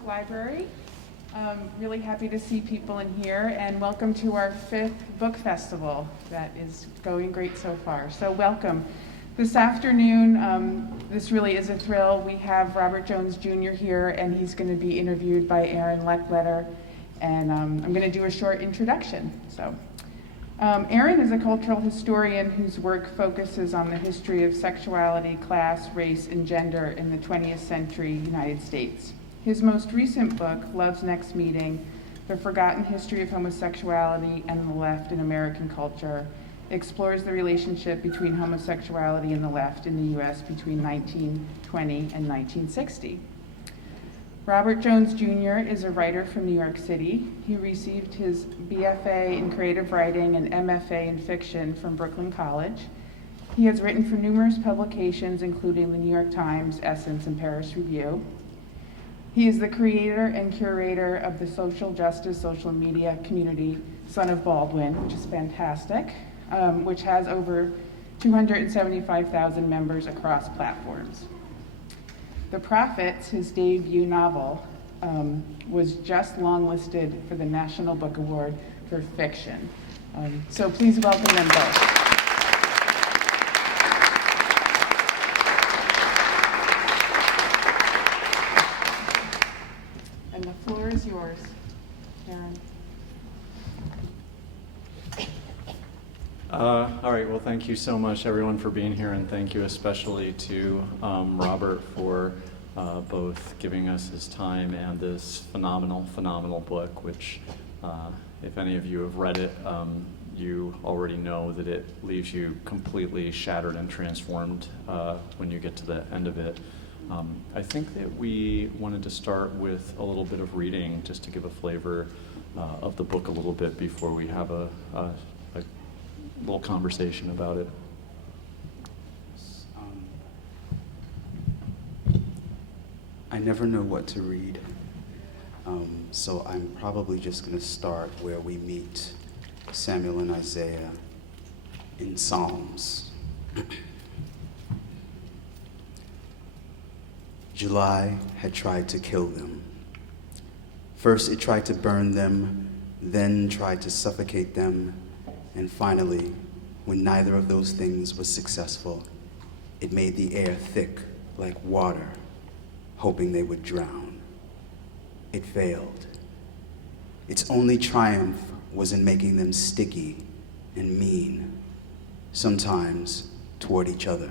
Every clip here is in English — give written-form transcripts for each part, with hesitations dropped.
Public Library. Really happy to see people in here, and welcome to our 5th book festival that is going great so far. So welcome. This afternoon, this really is a thrill. We have Robert Jones Jr. here, and he's going to be interviewed by Lecklider, and I'm going to do a short introduction. So, Aaron is a cultural historian whose work focuses on the history of sexuality, class, race, and gender in the 20th century United States. His most recent book, Love's Next Meeting, The Forgotten History of Homosexuality and the Left in American Culture, explores the relationship between homosexuality and the left in the U.S. between 1920 and 1960. Robert Jones Jr. is a writer from New York City. He received his BFA in creative writing and MFA in fiction from Brooklyn College. He has written for numerous publications, including the New York Times, Essence, and Paris Review. He is the creator and curator of the social justice social media community, Son of Baldwin, which is fantastic, which has over 275,000 members across platforms. The Prophets, his debut novel, was just longlisted for the National Book Award for Fiction. So please welcome them both. And the floor is yours, Aaron. All right, well, thank you so much, everyone, for being here, and thank you especially to Robert for both giving us his time and this phenomenal book, which, if any of you have read it, you already know that it leaves you completely shattered and transformed when you get to the end of it. I think that we wanted to start with a little bit of reading, just to give a flavor of the book a little bit before we have a little conversation about it. I never know what to read, so I'm probably just going to start where we meet Samuel and Isaiah in Psalms. July had tried to kill them. First it tried to burn them, then tried to suffocate them, and finally, when neither of those things was successful, it made the air thick like water, hoping they would drown. It failed. Its only triumph was in making them sticky and mean, sometimes toward each other.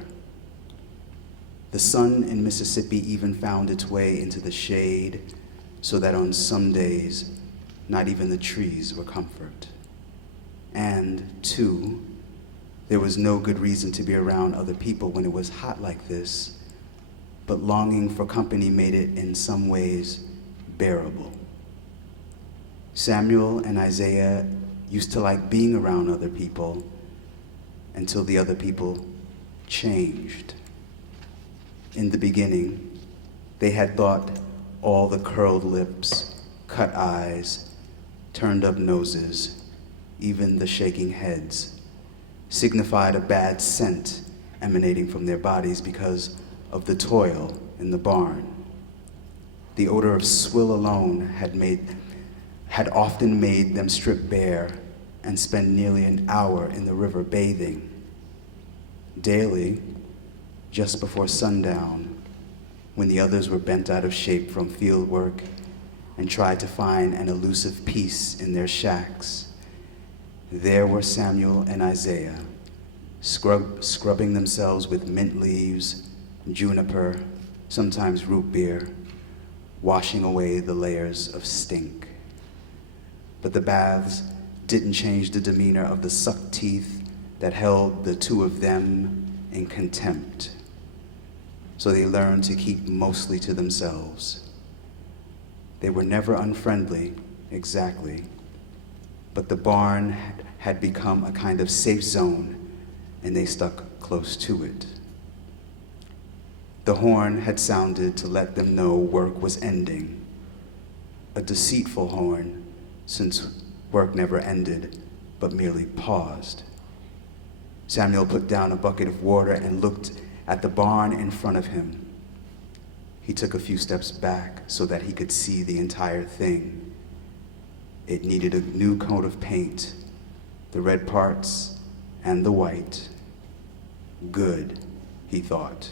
The sun in Mississippi even found its way into the shade, so that on some days, not even the trees were comfort. And, 2, there was no good reason to be around other people when it was hot like this, but longing for company made it in some ways bearable. Samuel and Isaiah used to like being around other people until the other people changed. In the beginning, they had thought all the curled lips, cut eyes, turned up noses, even the shaking heads, signified a bad scent emanating from their bodies because of the toil in the barn. The odor of swill alone had often made them strip bare and spend nearly an hour in the river bathing. Daily, just before sundown, when the others were bent out of shape from field work and tried to find an elusive peace in their shacks, there were Samuel and Isaiah, scrubbing themselves with mint leaves, juniper, sometimes root beer, washing away the layers of stink. But the baths didn't change the demeanor of the sucked teeth that held the two of them in contempt. So they learned to keep mostly to themselves. They were never unfriendly, exactly, but the barn had become a kind of safe zone, and they stuck close to it. The horn had sounded to let them know work was ending, a deceitful horn, since work never ended, but merely paused. Samuel put down a bucket of water and looked at the barn in front of him. He took a few steps back so that he could see the entire thing. It needed a new coat of paint, the red parts and the white. Good, he thought.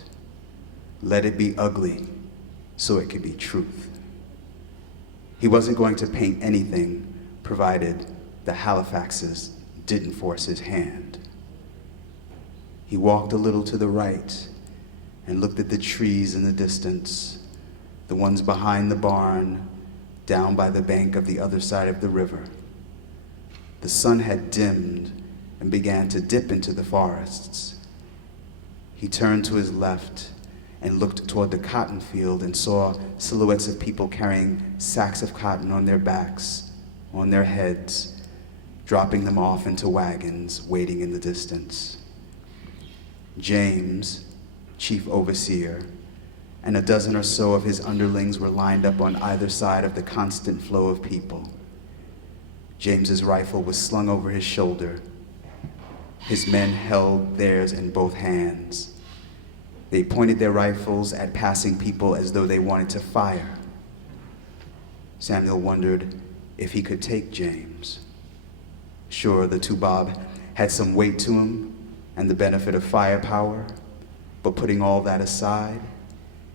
Let it be ugly so it could be truth. He wasn't going to paint anything provided the Halifaxes didn't force his hand. He walked a little to the right and looked at the trees in the distance, the ones behind the barn, down by the bank of the other side of the river. The sun had dimmed and began to dip into the forests. He turned to his left and looked toward the cotton field and saw silhouettes of people carrying sacks of cotton on their backs, on their heads, dropping them off into wagons waiting in the distance. James, chief overseer, and a dozen or so of his underlings were lined up on either side of the constant flow of people. James's rifle was slung over his shoulder. His men held theirs in both hands. They pointed their rifles at passing people as though they wanted to fire. Samuel wondered if he could take James. Sure, the Toubab had some weight to him and the benefit of firepower, but putting all that aside,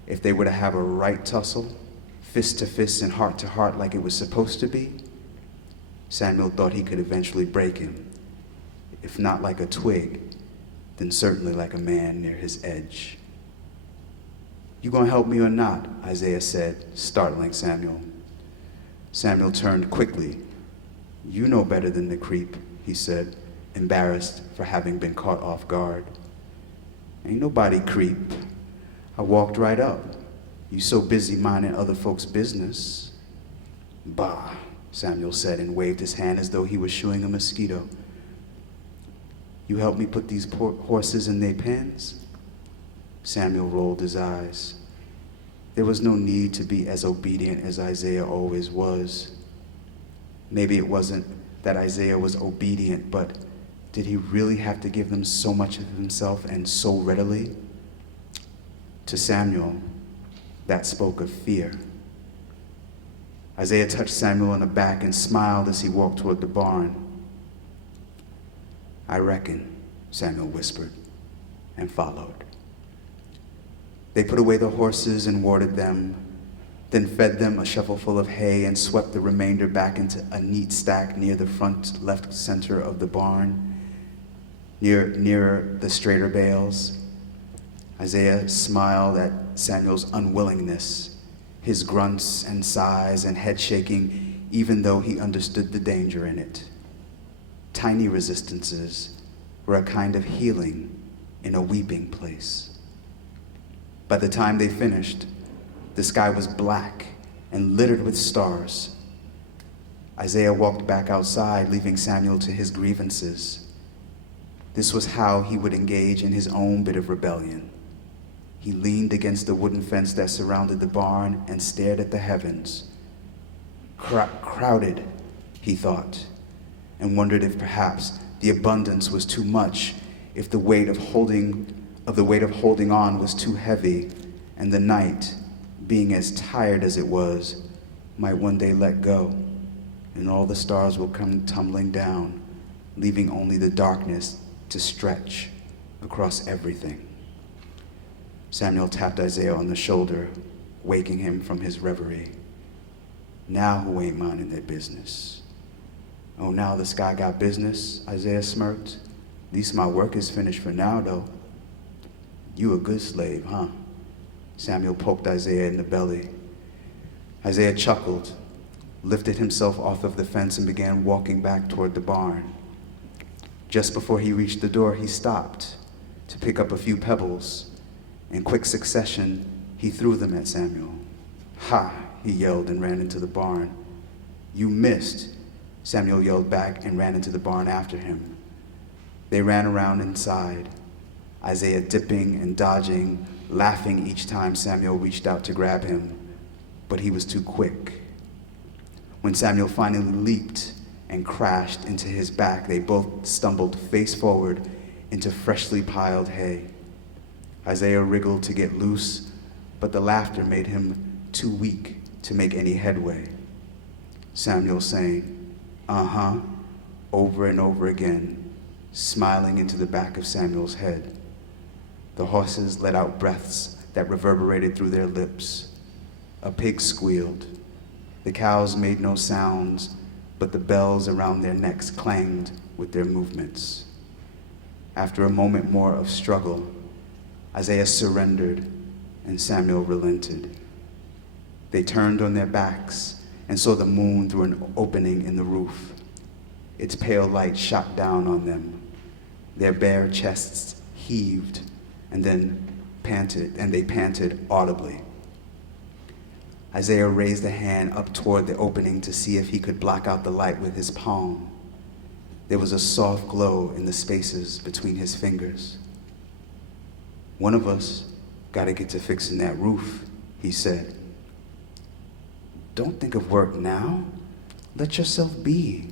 if they were to have a right tussle, fist to fist and heart to heart like it was supposed to be, Samuel thought he could eventually break him. If not like a twig, then certainly like a man near his edge. "You gonna help me or not?" Isaiah said, startling Samuel. Samuel turned quickly. "You know better than the creep," he said, embarrassed for having been caught off guard. "Ain't nobody creep. I walked right up. You so busy minding other folks' business." "Bah," Samuel said and waved his hand as though he was shooing a mosquito. "You help me put these poor horses in their pens?" Samuel rolled his eyes. There was no need to be as obedient as Isaiah always was. Maybe it wasn't that Isaiah was obedient, but did he really have to give them so much of himself and so readily? To Samuel, that spoke of fear. Isaiah touched Samuel on the back and smiled as he walked toward the barn. "I reckon," Samuel whispered, and followed. They put away the horses and watered them, then fed them a shovelful of hay and swept the remainder back into a neat stack near the front left center of the barn, nearer the straighter bales. Isaiah smiled at Samuel's unwillingness, his grunts and sighs and head shaking, even though he understood the danger in it. Tiny resistances were a kind of healing in a weeping place. By the time they finished, the sky was black and littered with stars. Isaiah walked back outside, leaving Samuel to his grievances. This was how he would engage in his own bit of rebellion. He leaned against the wooden fence that surrounded the barn and stared at the heavens. Crowded, he thought, and wondered if perhaps the abundance was too much, if the weight of holding on was too heavy, and the night, being as tired as it was, might one day let go, and all the stars will come tumbling down, leaving only the darkness to stretch across everything. Samuel tapped Isaiah on the shoulder, waking him from his reverie. "Now who ain't minding their business?" "Oh, now the sky got business," Isaiah smirked. "At least my work is finished for now, though." "You a good slave, huh?" Samuel poked Isaiah in the belly. Isaiah chuckled, lifted himself off of the fence, and began walking back toward the barn. Just before he reached the door, he stopped to pick up a few pebbles. In quick succession, he threw them at Samuel. "Ha!" he yelled and ran into the barn. "You missed," Samuel yelled back and ran into the barn after him. They ran around inside, Isaiah dipping and dodging, laughing each time Samuel reached out to grab him, but he was too quick. When Samuel finally leaped and crashed into his back, they both stumbled face forward into freshly piled hay. Isaiah wriggled to get loose, but the laughter made him too weak to make any headway. Samuel saying, "Uh-huh," over and over again, smiling into the back of Samuel's head. The horses let out breaths that reverberated through their lips. A pig squealed. The cows made no sounds, but the bells around their necks clanged with their movements. After a moment more of struggle, Isaiah surrendered and Samuel relented. They turned on their backs and saw the moon through an opening in the roof. Its pale light shot down on them. Their bare chests heaved and they panted audibly. Isaiah raised a hand up toward the opening to see if he could block out the light with his palm. There was a soft glow in the spaces between his fingers. "One of us gotta get to fixing that roof," he said. "Don't think of work now. Let yourself be,"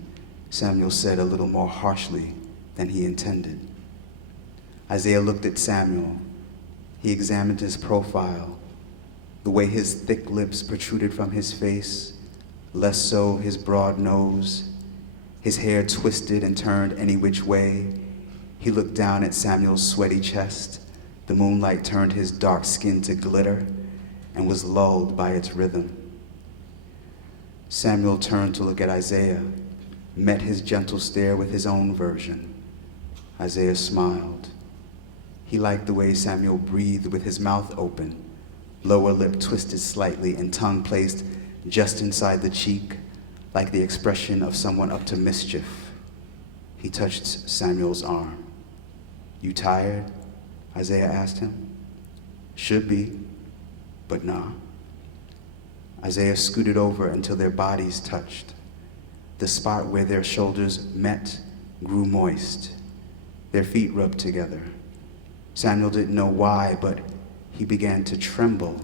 Samuel said a little more harshly than he intended. Isaiah looked at Samuel. He examined his profile, the way his thick lips protruded from his face, less so his broad nose. His hair twisted and turned any which way. He looked down at Samuel's sweaty chest. The moonlight turned his dark skin to glitter and was lulled by its rhythm. Samuel turned to look at Isaiah, met his gentle stare with his own version. Isaiah smiled. He liked the way Samuel breathed with his mouth open, lower lip twisted slightly and tongue placed just inside the cheek, like the expression of someone up to mischief. He touched Samuel's arm. "You tired?" Isaiah asked him. "Should be, but nah." Isaiah scooted over until their bodies touched. The spot where their shoulders met grew moist. Their feet rubbed together. Samuel didn't know why, but he began to tremble,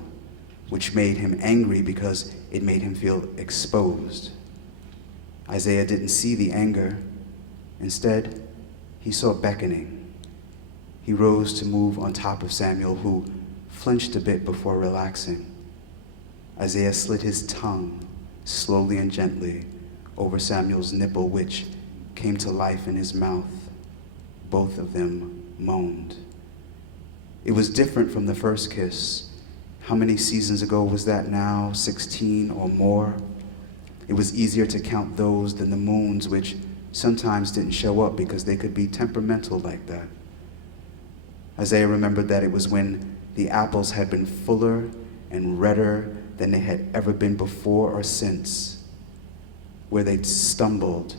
which made him angry because it made him feel exposed. Isaiah didn't see the anger. Instead, he saw beckoning. He rose to move on top of Samuel, who flinched a bit before relaxing. Isaiah slid his tongue slowly and gently over Samuel's nipple, which came to life in his mouth. Both of them moaned. It was different from the first kiss. How many seasons ago was that now? 16 or more? It was easier to count those than the moons, which sometimes didn't show up because they could be temperamental like that. Isaiah remembered that it was when the apples had been fuller and redder than they had ever been before or since, where they'd stumbled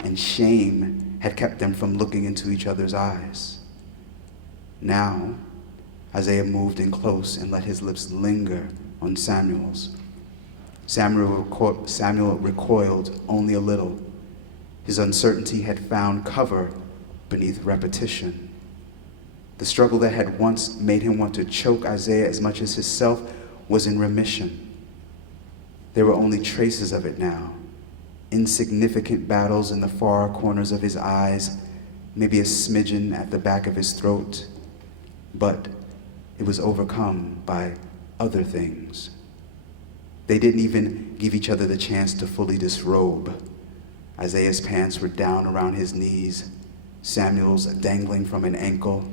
and shame had kept them from looking into each other's eyes. Now, Isaiah moved in close and let his lips linger on Samuel's. Samuel recoiled only a little. His uncertainty had found cover beneath repetition. The struggle that had once made him want to choke Isaiah as much as himself was in remission. There were only traces of it now. Insignificant battles in the far corners of his eyes, maybe a smidgen at the back of his throat, but it was overcome by other things. They didn't even give each other the chance to fully disrobe. Isaiah's pants were down around his knees, Samuel's dangling from an ankle,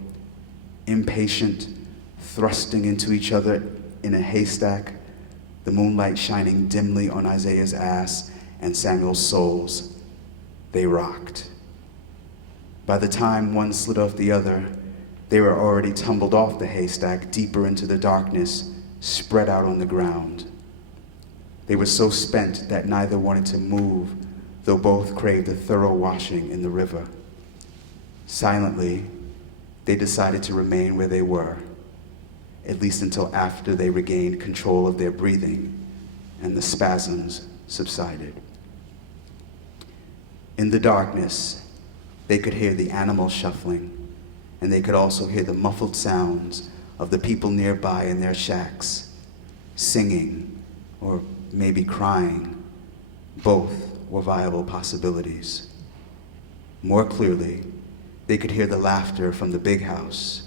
impatient, thrusting into each other in a haystack, the moonlight shining dimly on Isaiah's ass and Samuel's soles. They rocked. By the time one slid off the other, they were already tumbled off the haystack deeper into the darkness, spread out on the ground. They were so spent that neither wanted to move, though both craved a thorough washing in the river. Silently, they decided to remain where they were, at least until after they regained control of their breathing and the spasms subsided. In the darkness, they could hear the animals shuffling, and they could also hear the muffled sounds of the people nearby in their shacks, singing or maybe crying. Both were viable possibilities. More clearly, they could hear the laughter from the big house.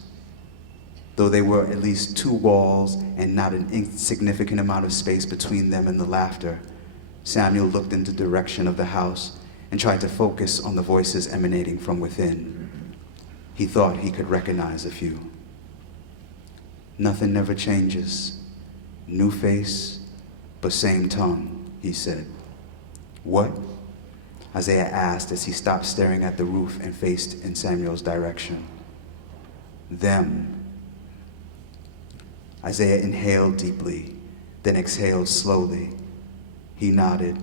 though there were at least 2 walls and not an insignificant amount of space between them and the laughter. Samuel looked in the direction of the house and tried to focus on the voices emanating from within. He thought he could recognize a few. "Nothing never changes. New face, but same tongue," he said. "What?" Isaiah asked as he stopped staring at the roof and faced in Samuel's direction. "Them." Isaiah inhaled deeply, then exhaled slowly. He nodded.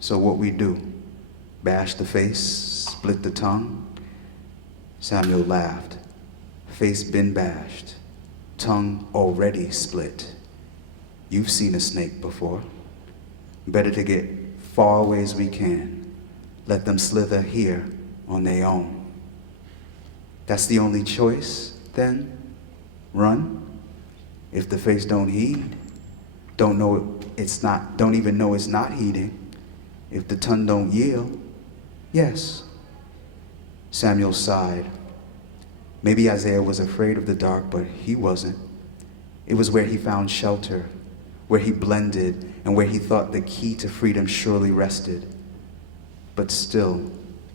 "So what we do? Bash the face, split the tongue?" Samuel laughed. "Face been bashed, tongue already split. You've seen a snake before. Better to get far away as we can. Let them slither here on their own." "That's the only choice, then? Run? If the face don't heed, don't even know it's not heeding. If the tongue don't yield, yes." Samuel sighed. Maybe Isaiah was afraid of the dark, but he wasn't. It was where he found shelter, where he blended, and where he thought the key to freedom surely rested. But still,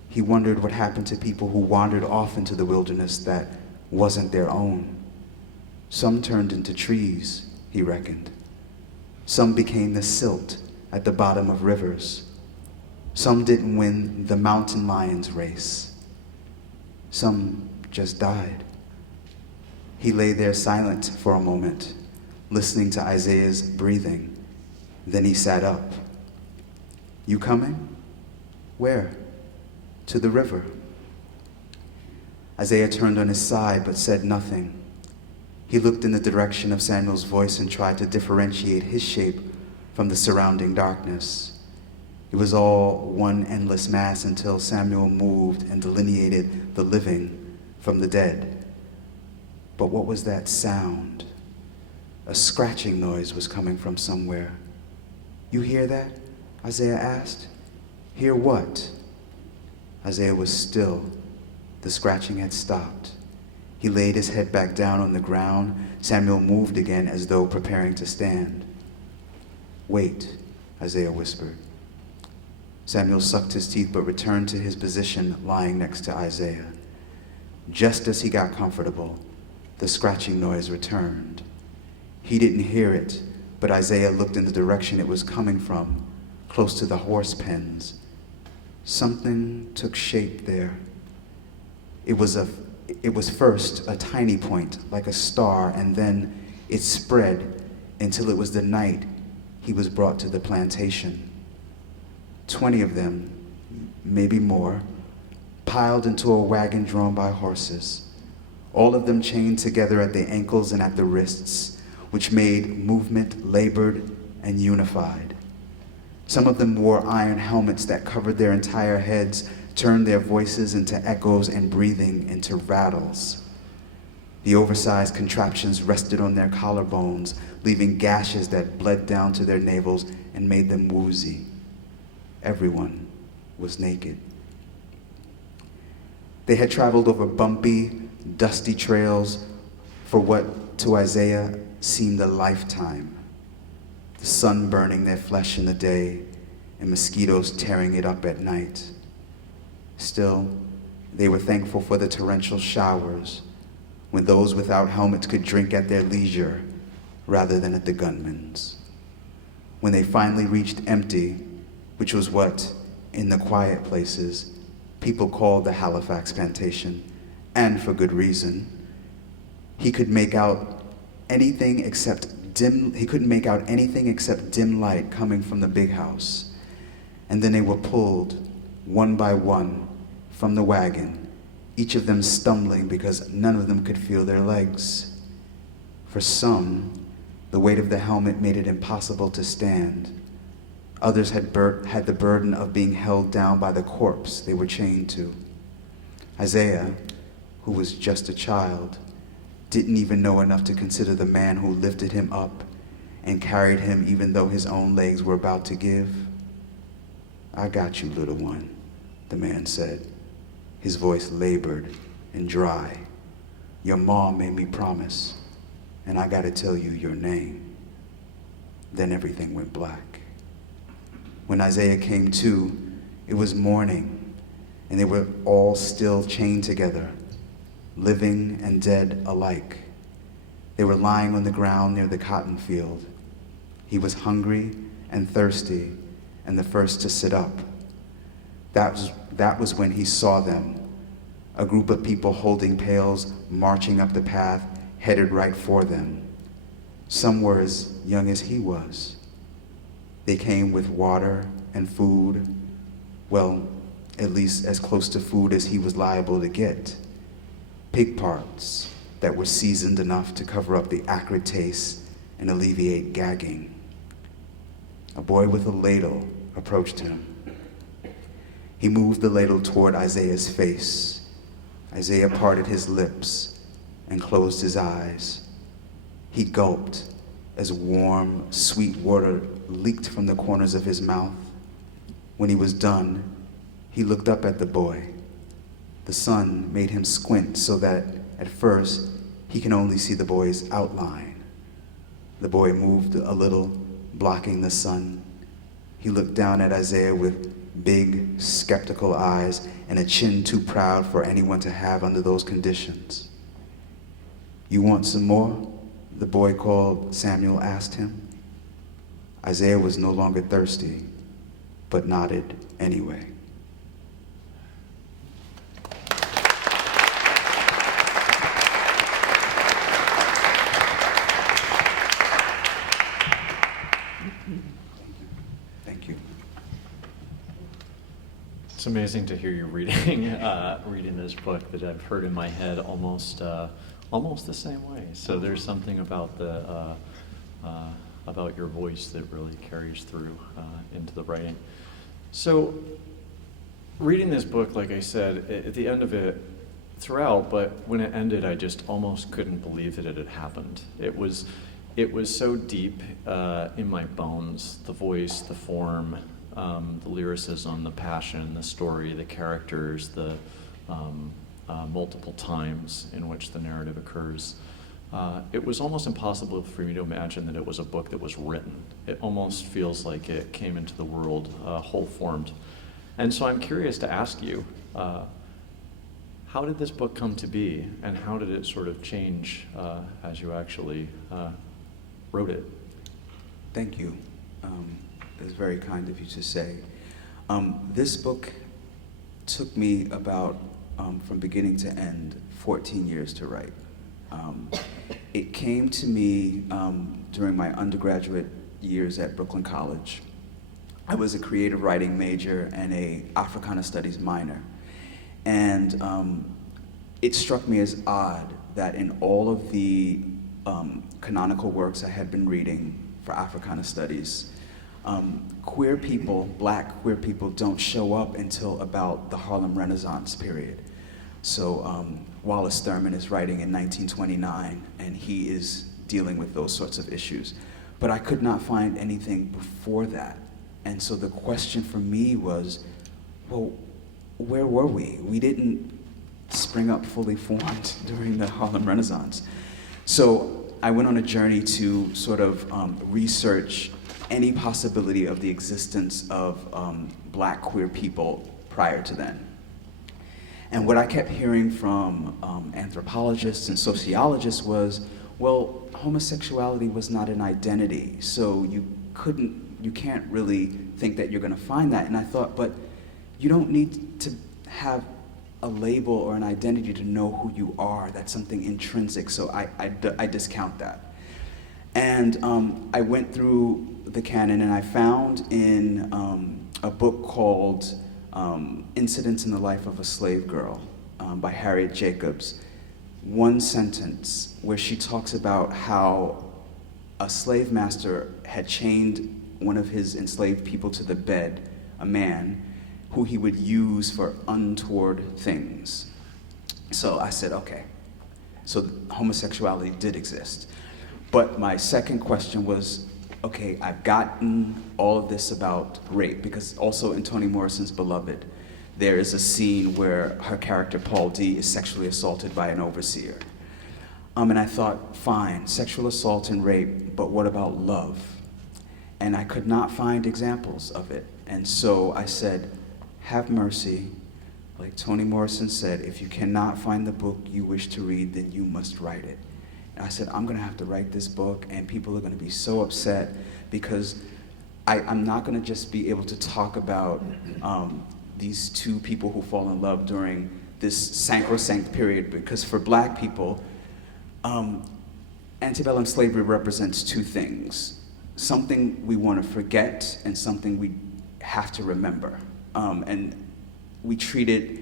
he wondered what happened to people who wandered off into the wilderness that wasn't their own. Some turned into trees, he reckoned. Some became the silt at the bottom of rivers. Some didn't win the mountain lion's race. Some just died. He lay there silent for a moment, listening to Isaiah's breathing. Then he sat up. "You coming?" "Where?" "To the river." Isaiah turned on his side but said nothing. He looked in the direction of Samuel's voice and tried to differentiate his shape from the surrounding darkness. It was all one endless mass until Samuel moved and delineated the living from the dead. But what was that sound? A scratching noise was coming from somewhere. "You hear that?" Isaiah asked. "Hear what?" Isaiah was still. The scratching had stopped. He laid his head back down on the ground. Samuel moved again as though preparing to stand. "Wait," Isaiah whispered. Samuel sucked his teeth but returned to his position lying next to Isaiah. Just as he got comfortable, the scratching noise returned. He didn't hear it, but Isaiah looked in the direction it was coming from, close to the horse pens. Something took shape there. It was first a tiny point, like a star, and then it spread until it was the night he was brought to the plantation. 20 of them, maybe more, piled into a wagon drawn by horses, all of them chained together at the ankles and at the wrists, which made movement labored and unified. Some of them wore iron helmets that covered their entire heads, turned their voices into echoes and breathing into rattles. The oversized contraptions rested on their collarbones, leaving gashes that bled down to their navels and made them woozy. Everyone was naked. They had traveled over bumpy, dusty trails for what to Isaiah seemed a lifetime. The sun burning their flesh in the day and mosquitoes tearing it up at night. Still, they were thankful for the torrential showers when those without helmets could drink at their leisure rather than at the gunman's. When they finally reached empty, which was what, in the quiet places, people called the Halifax plantation, and for good reason, he couldn't make out anything except dim light coming from the big house. And then they were pulled, one by one, from the wagon, each of them stumbling because none of them could feel their legs. For some, the weight of the helmet made it impossible to stand. Others had the burden of being held down by the corpse they were chained to. Isaiah, who was just a child, didn't even know enough to consider the man who lifted him up and carried him even though his own legs were about to give. "I got you, little one," the man said, his voice labored and dry. Your mom made me promise, and I gotta tell you your name. Then everything went black. When Isaiah came to, it was morning, and they were all still chained together, living and dead alike. They were lying on the ground near the cotton field. He was hungry and thirsty, and the first to sit up. That was when he saw them, a group of people holding pails, marching up the path, headed right for them. Some were as young as he was. They came with water and food, well, at least as close to food as he was liable to get. Pig parts that were seasoned enough to cover up the acrid taste and alleviate gagging. A boy with a ladle approached him. He moved the ladle toward Isaiah's face. Isaiah parted his lips and closed his eyes. He gulped as warm, sweet water leaked from the corners of his mouth. When he was done, he looked up at the boy. The sun made him squint so that, at first, he can only see the boy's outline. The boy moved a little, blocking the sun. He looked down at Isaiah with big, skeptical eyes and a chin too proud for anyone to have under those conditions. "You want some more?" the boy called Samuel asked him. Isaiah was no longer thirsty, but nodded anyway. Thank you. It's amazing to hear you reading reading this book that I've heard in my head almost the same way. So there's something about about your voice that really carries through into the writing. So reading this book, like I said, at the end of it, throughout, but when it ended, I just almost couldn't believe that it had happened. It was so deep in my bones, the voice, the form, the lyricism, the passion, the story, the characters, the multiple times in which the narrative occurs. It was almost impossible for me to imagine that it was a book that was written. It almost feels like it came into the world whole formed. And so I'm curious to ask you, how did this book come to be, and how did it sort of change as you actually wrote it? Thank you. It was very kind of you to say. This book took me about, from beginning to end, 14 years to write. It came to me during my undergraduate years at Brooklyn College. I was a creative writing major and a Africana Studies minor. And it struck me as odd that in all of the canonical works I had been reading for Africana Studies, queer people, black queer people, don't show up until about the Harlem Renaissance period. So Wallace Thurman is writing in 1929, and he is dealing with those sorts of issues. But I could not find anything before that. And so the question for me was, well, where were we? We didn't spring up fully formed during the Harlem Renaissance. So I went on a journey to sort of research any possibility of the existence of black queer people prior to then. And what I kept hearing from anthropologists and sociologists was, well, homosexuality was not an identity, so you can't really think that you're gonna find that. And I thought, but you don't need to have a label or an identity to know who you are. That's something intrinsic, so I discount that. And I went through the canon, and I found in a book called Incidents in the Life of a Slave Girl by Harriet Jacobs, one sentence where she talks about how a slave master had chained one of his enslaved people to the bed, a man, who he would use for untoward things. So I said, okay, so homosexuality did exist. But my second question was, okay, I've gotten all of this about rape, because also in Toni Morrison's Beloved, there is a scene where her character, Paul D, is sexually assaulted by an overseer. And I thought, fine, sexual assault and rape, but what about love? And I could not find examples of it. And so I said, have mercy. Like Toni Morrison said, if you cannot find the book you wish to read, then you must write it. And I said, I'm gonna have to write this book, and people are gonna be so upset because I'm not gonna just be able to talk about these two people who fall in love during this sacrosanct period, because for Black people, antebellum slavery represents two things: something we want to forget and something we have to remember. And we treat it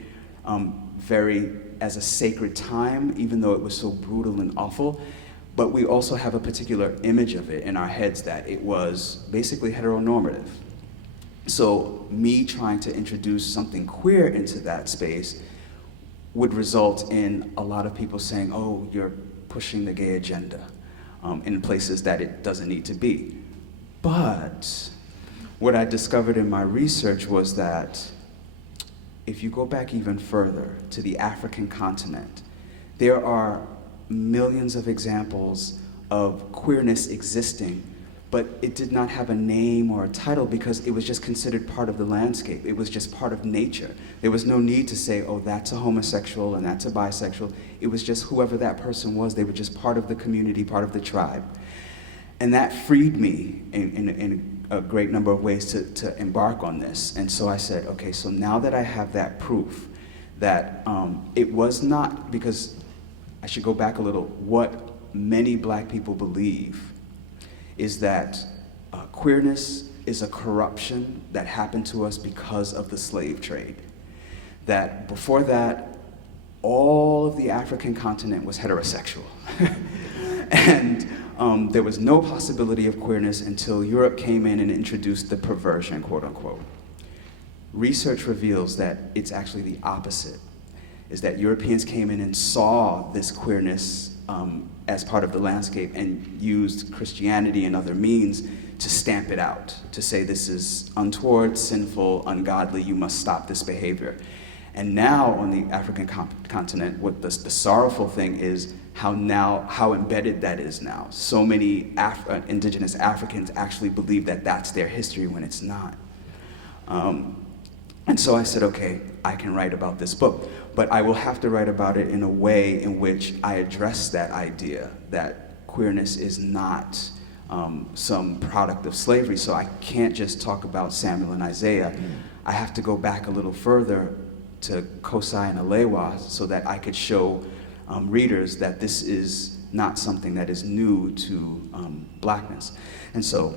very as a sacred time, even though it was so brutal and awful. But we also have a particular image of it in our heads that it was basically heteronormative. So me trying to introduce something queer into that space would result in a lot of people saying, oh, you're pushing the gay agenda in places that it doesn't need to be. But what I discovered in my research was that if you go back even further to the African continent, there are millions of examples of queerness existing, but it did not have a name or a title because it was just considered part of the landscape. It was just part of nature. There was no need to say, oh, that's a homosexual and that's a bisexual. It was just whoever that person was. They were just part of the community, part of the tribe. And that freed me in a great number of ways to embark on this. And so I said, okay, so now that I have that proof that it was not, because I should go back a little, what many Black people believe is that queerness is a corruption that happened to us because of the slave trade. That before that, all of the African continent was heterosexual. And there was no possibility of queerness until Europe came in and introduced the perversion, quote unquote. Research reveals that it's actually the opposite, is that Europeans came in and saw this queerness as part of the landscape and used Christianity and other means to stamp it out, to say this is untoward, sinful, ungodly, you must stop this behavior. And now on the African continent, what the sorrowful thing is how embedded that is now. So many indigenous Africans actually believe that that's their history when it's not. And so I said, okay, I can write about this book, but I will have to write about it in a way in which I address that idea that queerness is not some product of slavery. So I can't just talk about Samuel and Isaiah. I have to go back a little further to Kosai and Alewa so that I could show readers that this is not something that is new to Blackness. And so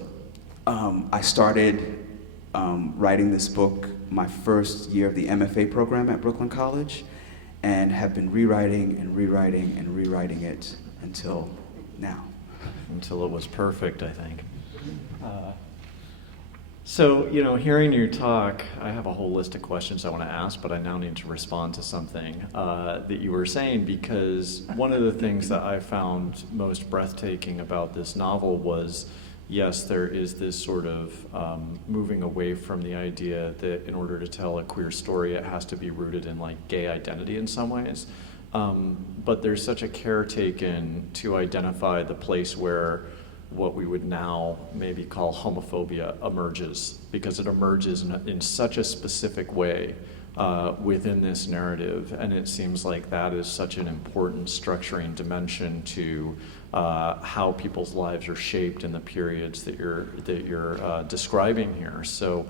I started writing this book my first year of the MFA program at Brooklyn College, and have been rewriting and rewriting and rewriting it until now. Until it was perfect, I think. So, hearing your talk, I have a whole list of questions I want to ask, but I now need to respond to something that you were saying, because one of the things that I found most breathtaking about this novel was, yes, there is this sort of moving away from the idea that in order to tell a queer story, it has to be rooted in like gay identity in some ways. But there's such a care taken to identify the place where what we would now maybe call homophobia emerges, because it emerges in such a specific way within this narrative, and it seems like that is such an important structuring dimension to how people's lives are shaped in the periods that you're describing here. So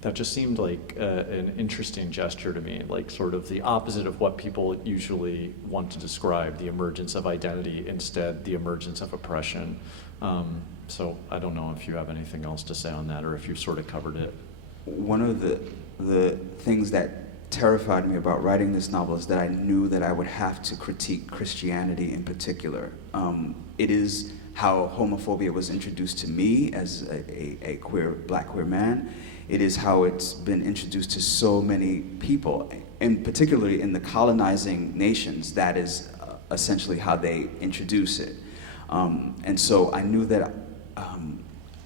that just seemed like an interesting gesture to me, like sort of the opposite of what people usually want to describe, the emergence of identity, instead the emergence of oppression. So I don't know if you have anything else to say on that, or if you've sort of covered it. One of the things that terrified me about writing this novel is that I knew that I would have to critique Christianity in particular. It is how homophobia was introduced to me as a black queer man. It is how it's been introduced to so many people, and particularly in the colonizing nations. That is essentially how they introduce it. And so I knew that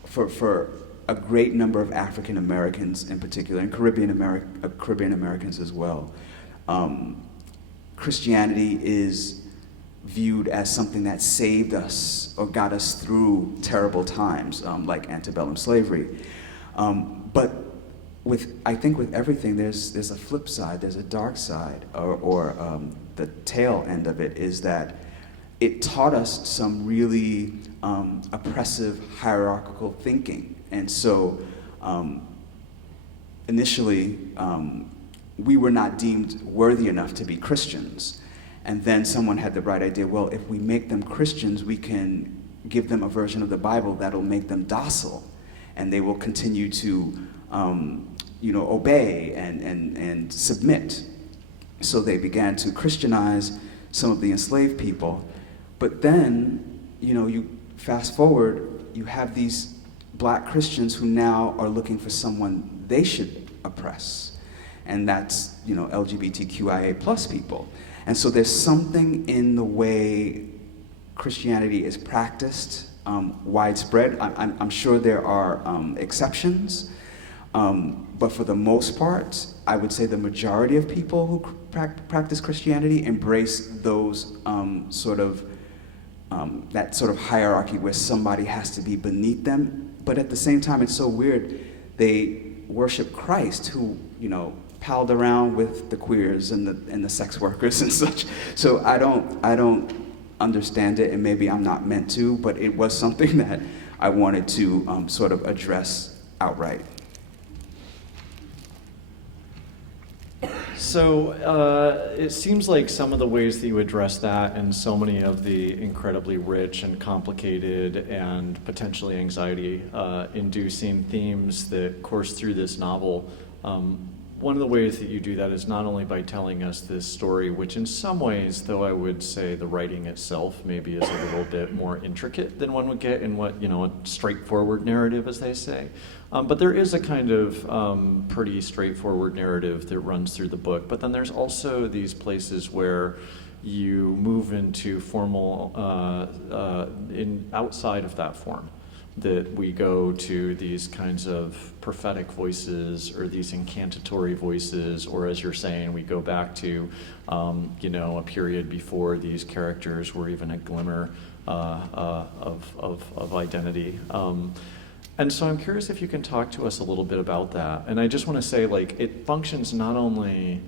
for a great number of African Americans in particular, and Caribbean Americans as well, Christianity is viewed as something that saved us or got us through terrible times, like antebellum slavery. But I think with everything, there's a flip side, there's a dark side, or the tail end of it is that it taught us some really oppressive hierarchical thinking. And so initially, we were not deemed worthy enough to be Christians. And then someone had the bright idea, well, if we make them Christians, we can give them a version of the Bible that'll make them docile, and they will continue to obey and submit. So they began to Christianize some of the enslaved people. But then, you fast forward, you have these black Christians who now are looking for someone they should oppress. And that's, LGBTQIA plus people. And so there's something in the way Christianity is practiced, widespread. I'm sure there are exceptions, but for the most part, I would say the majority of people who practice Christianity embrace those that sort of hierarchy where somebody has to be beneath them. But at the same time, it's so weird. They worship Christ, who palled around with the queers and the sex workers and such. So I don't understand it, and maybe I'm not meant to, but it was something that I wanted to sort of address outright. So it seems like some of the ways that you address that and so many of the incredibly rich and complicated and potentially anxiety-inducing themes that course through this novel, one of the ways that you do that is not only by telling us this story, which in some ways, though I would say the writing itself maybe is a little bit more intricate than one would get in what, a straightforward narrative, as they say. But there is a kind of pretty straightforward narrative that runs through the book. But then there's also these places where you move into formal, outside of that form. That we go to these kinds of prophetic voices or these incantatory voices, or as you're saying, we go back to, a period before these characters were even a glimmer of identity. And so I'm curious if you can talk to us a little bit about that. And I just want to say, it functions not only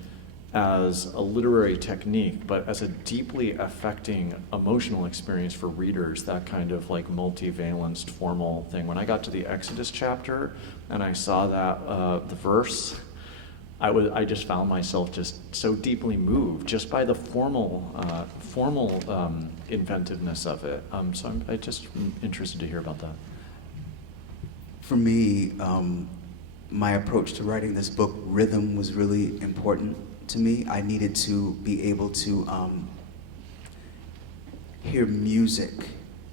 as a literary technique, but as a deeply affecting emotional experience for readers, that kind of multivalenced formal thing. When I got to the Exodus chapter and I saw that, the verse, I just found myself just so deeply moved just by the formal inventiveness of it. So I'm just interested to hear about that. For me, my approach to writing this book, rhythm was really important to me. I needed to be able to hear music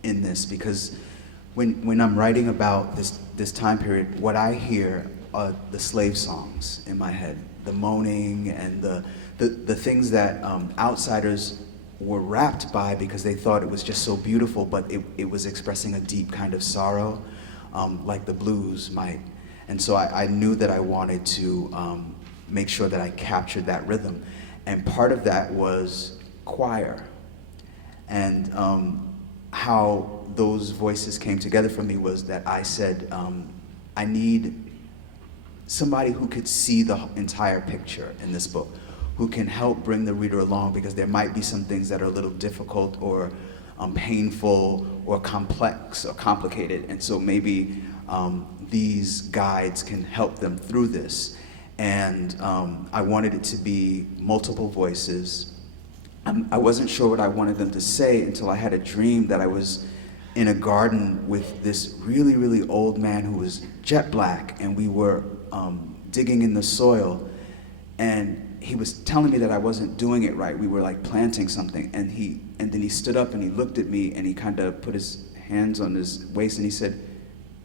in this, because when I'm writing about this time period, what I hear are the slave songs in my head, the moaning and the things that outsiders were rapt by because they thought it was just so beautiful, but it was expressing a deep kind of sorrow, like the blues might. And so I knew that I wanted to make sure that I captured that rhythm. And part of that was choir. And how those voices came together for me was that I said, I need somebody who could see the entire picture in this book, who can help bring the reader along, because there might be some things that are a little difficult or painful or complex or complicated. And so maybe these guides can help them through this. And I wanted it to be multiple voices. I wasn't sure what I wanted them to say until I had a dream that I was in a garden with this really, really old man who was jet black, and we were digging in the soil, and he was telling me that I wasn't doing it right. We were planting something, and then he stood up and he looked at me and he kind of put his hands on his waist and he said,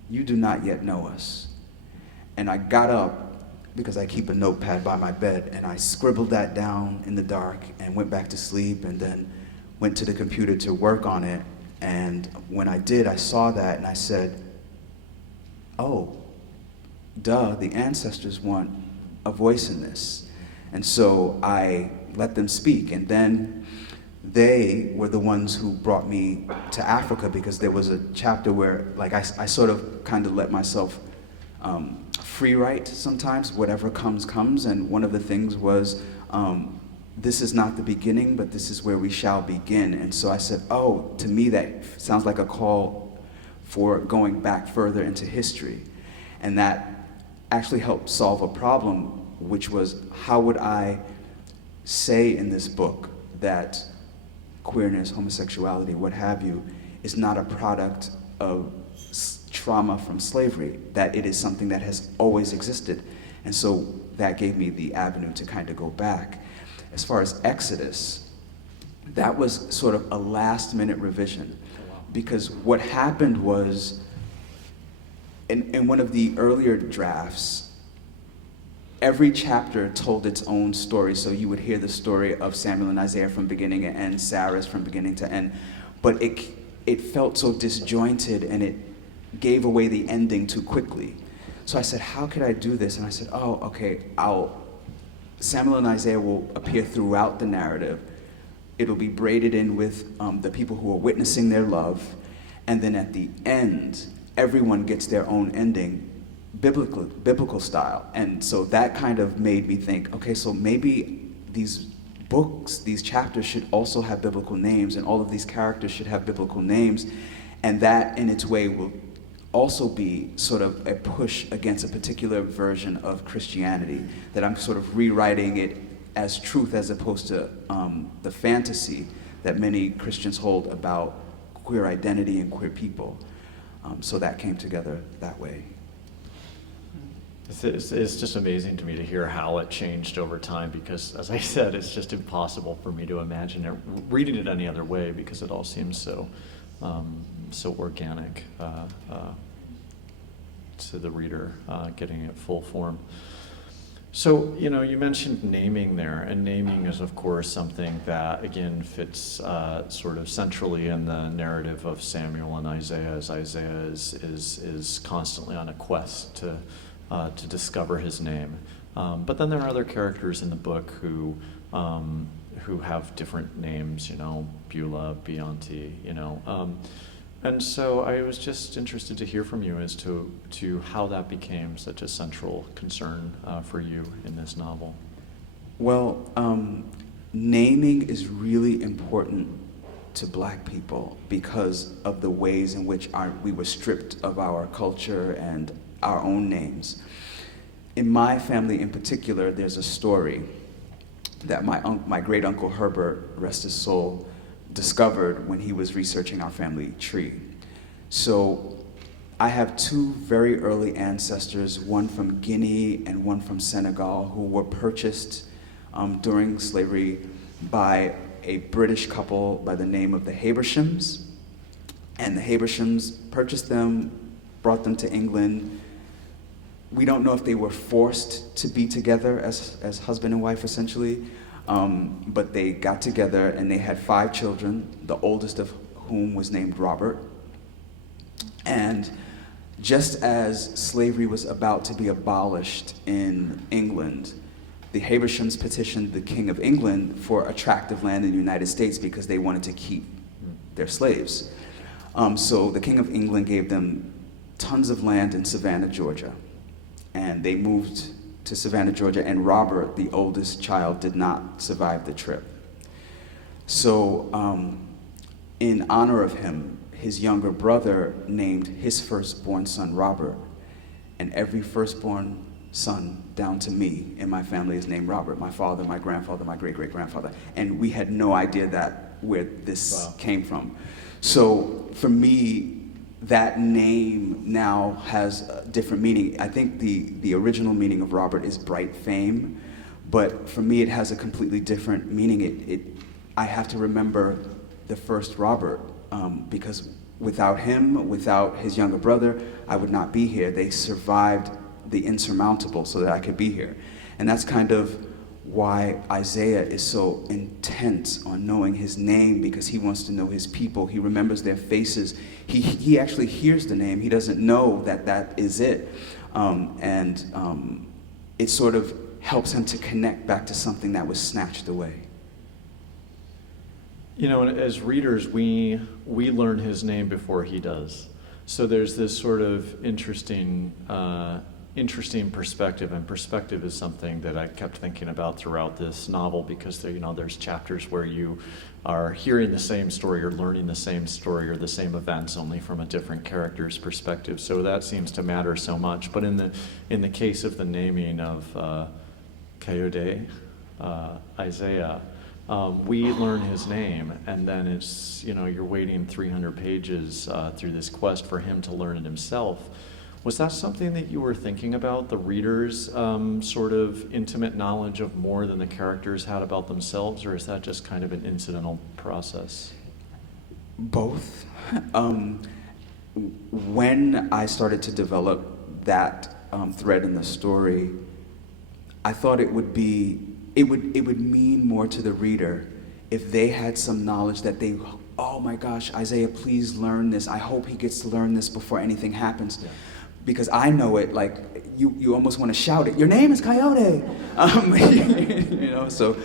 "You do not yet know us." And I got up, because I keep a notepad by my bed, and I scribbled that down in the dark and went back to sleep, and then went to the computer to work on it. And when I did, I saw that and I said, oh, duh, the ancestors want a voice in this. And so I let them speak. And then they were the ones who brought me to Africa, because there was a chapter where like I sort of kind of let myself free write sometimes. Whatever comes, and one of the things was, this is not the beginning, but this is where we shall begin. And so I said, oh, to me that sounds like a call for going back further into history. And that actually helped solve a problem, which was, how would I say in this book that queerness, homosexuality, what have you, is not a product of trauma from slavery, that it is something that has always existed. And so that gave me the avenue to kind of go back. As far as Exodus, that was sort of a last-minute revision, because what happened was, in one of the earlier drafts, every chapter told its own story. So you would hear the story of Samuel and Isaiah from beginning to end, Sarah's from beginning to end, but it felt so disjointed, and it gave away the ending too quickly. So I said, how could I do this? And I said, oh, okay, Samuel and Isaiah will appear throughout the narrative. It'll be braided in with the people who are witnessing their love, and then at the end, everyone gets their own ending, biblical style. And so that kind of made me think, okay, so maybe these books, these chapters should also have biblical names, and all of these characters should have biblical names, and that in its way will also be sort of a push against a particular version of Christianity, that I'm sort of rewriting it as truth as opposed to the fantasy that many Christians hold about queer identity and queer people. So that came together that way. It's just amazing to me to hear how it changed over time, because, as I said, it's just impossible for me to imagine it, reading it any other way, because it all seems so organic to the reader, getting it full form. So, you mentioned naming there, and naming is, of course, something that, again, fits sort of centrally in the narrative of Samuel and Isaiah, as Isaiah is constantly on a quest to discover his name. But then there are other characters in the book who have different names, Beulah, Beonti, and so I was just interested to hear from you as to how that became such a central concern for you in this novel. Well, naming is really important to Black people because of the ways in which we were stripped of our culture and our own names. In my family in particular, there's a story that my great uncle Herbert, rest his soul, discovered when he was researching our family tree. So I have two very early ancestors, one from Guinea and one from Senegal, who were purchased during slavery by a British couple by the name of the Habershams. And the Habershams purchased them, brought them to England. We don't know if they were forced to be together as husband and wife, essentially. But they got together and they had 5 children, the oldest of whom was named Robert. And just as slavery was about to be abolished in England, the Habershams petitioned the King of England for a tract of land in the United States because they wanted to keep their slaves. So the King of England gave them tons of land in Savannah, Georgia. And they moved to Savannah, Georgia, and Robert, the oldest child, did not survive the trip. So in honor of him, his younger brother named his firstborn son Robert, and every firstborn son down to me in my family is named Robert. My father, my grandfather, my great-great-grandfather. And we had no idea where this came from. So for me, that name now has a different meaning. I think the original meaning of Robert is bright fame, but for me it has a completely different meaning. I have to remember the first Robert, because without him, without his younger brother, I would not be here. They survived the insurmountable so that I could be here. And that's kind of why Isaiah is so intent on knowing his name, because he wants to know his people. He remembers their faces. He actually hears the name. He doesn't know that is it. It sort of helps him to connect back to something that was snatched away. You know, and as readers, we learn his name before he does. So there's this sort of interesting perspective, and perspective is something that I kept thinking about throughout this novel, because there, there's chapters where you are hearing the same story or learning the same story or the same events, only from a different character's perspective. So that seems to matter so much. But in the case of the naming of Coyote, Isaiah, we learn his name, and then it's, you're waiting 300 pages through this quest for him to learn it himself. Was that something that you were thinking about, the reader's sort of intimate knowledge of more than the characters had about themselves, or is that just kind of an incidental process? Both. When I started to develop that thread in the story, I thought it would mean more to the reader if they had some knowledge that oh my gosh, Isaiah, please learn this. I hope he gets to learn this before anything happens. Yeah. Because I know it, like, you almost want to shout it, your name is Coyote! So